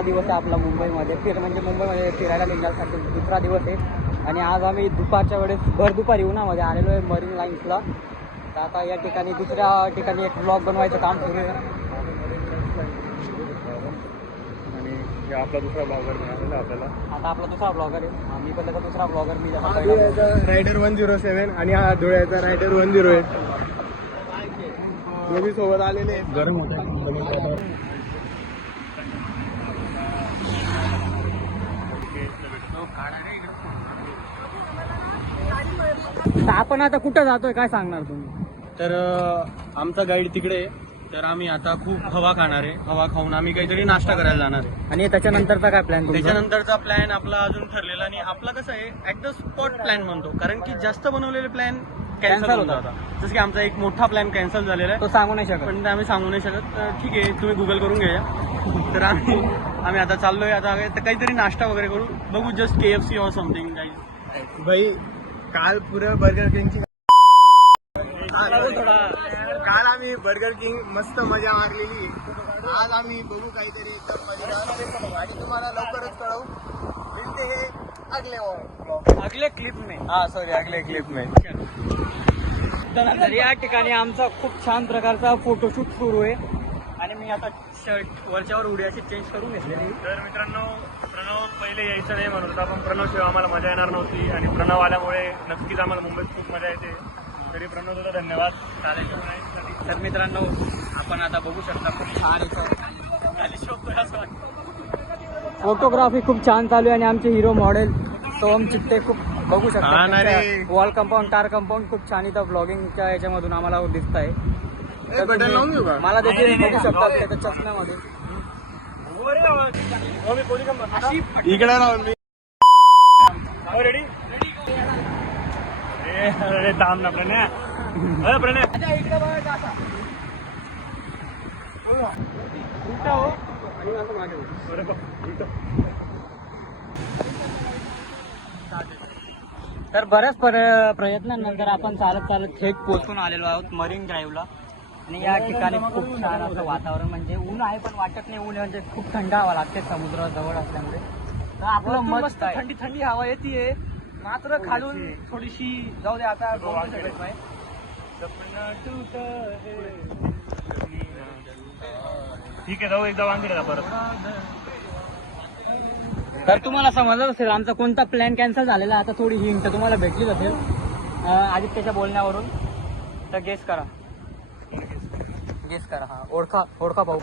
दुसरा दिवस आहे आपला मुंबईमध्ये म्हणजे मुंबईमध्ये फिरायला निघण्यासाठी दुसरा दिवस आहे. आणि आज आम्ही दुपारच्या वेळेस भर दुपारी उन्हामध्ये आलेलो आहे मरीन लाईन्सला. तर आता या ठिकाणी दुसऱ्या ठिकाणी एक ब्लॉग बनवायचं काम सुरू आहे. आणि आपला दुसरा ब्लॉगर मिळालेला आपल्याला. आता आपला दुसरा ब्लॉगर आहे. मी पण त्याचा दुसरा ब्लॉगर. मी रायडर 107 आणि हा धुळ्याचा रायडर 108 दोघी सोबत आलेले. गरम होत आपण आता कुठं जातोय काय सांगणार तुम्ही? तर आमचा गाईड तिकडे आहे. तर आम्ही आता खूप हवा खाणार आहे. हवा खाऊन आम्ही काहीतरी नाश्ता करायला जाणार आहे. आणि त्याच्यानंतरचा काय प्लॅन? त्याच्यानंतरचा प्लॅन आपला अजून ठरलेला नाही. आपला कसं आहे ऍट द स्पॉट प्लॅन म्हणतो, कारण की जास्त बनवलेले प्लॅन कॅन्सल होता आता. जसं की आमचा एक मोठा प्लॅन कॅन्सल झालेला आहे. तो सांगू नाही शकत, पण आम्ही सांगू नाही शकत. तर ठीक आहे, तुम्ही गुगल करून घ्या. तर आम्ही आता चाललोय. आता काहीतरी नाश्ता वगैरे करू. बघू जस्ट KFC और समथिंग काही. भाई काल पुरं बर्गर किंगची काल आम्ही बर्गर किंग मस्त मजा मारलेली. आज आम्ही बघू काहीतरी एकदम मजेदार आणि तुम्हाला लवकरच कळवू. मिळते हे अगले क्लिप में. अगले क्लिप में. तर या ठिकाणी आमचा खूप छान प्रकारचा फोटोशूट सुरू आहे. आणि मी आता शर्ट वरच्यावर उड्याची चेंज करून घेतलेली. तर मित्रांनो, प्रणव पहिले यायचं नाही म्हणत होता, पण प्रणव शिवाय आम्हाला मजा येणार नव्हती. आणि प्रणव आल्यामुळे नक्कीच आम्हाला मुंबईत खूप मजा येते. तरी प्रणव तुला धन्यवाद. तर मित्रांनो, आपण आता बघू शकता खूप छान फोटोग्राफी खूप छान चालू आहे. आणि आमचे हिरो मॉडेल सोहम चित्ते खूप बघू शकता. वॉल कंपाऊंड, कार कंपाऊंड खूप छान इथं ब्लॉगिंगच्या याच्यामधून आम्हाला दिसत आहे. मला देखील बघू शकतात त्याच्या चष्म्यामध्ये. इकडे राहून मी रेडी. अरे थांब ना प्रणय. प्रणय तर बऱ्याच प्रयत्नांनंतर आपण चालत चालत थेट पोहोचून आलेलो आहोत मरीन ड्राईव्हला. आणि या ठिकाणी खूप छान असं वातावरण, म्हणजे ऊन आहे पण वाटत नाही ऊन, म्हणजे खूप थंड हवा लागते समुद्राजवळ असल्यामुळे. तर आपलं मस्त थंडी थंडी हवा येते. मात्र खालून थोडीशी जाऊ दे आता. ठीक आहे, जाऊ एकदा वांगेला परत. तर तुम्हाला समजलं असेल आमचा कोणता प्लॅन कॅन्सल झालेला. आता थोडी हिंट तुम्हाला भेटलीच असेल आदित्यच्या बोलण्यावरून. तर गेस करा. हा ओळखा पाहू.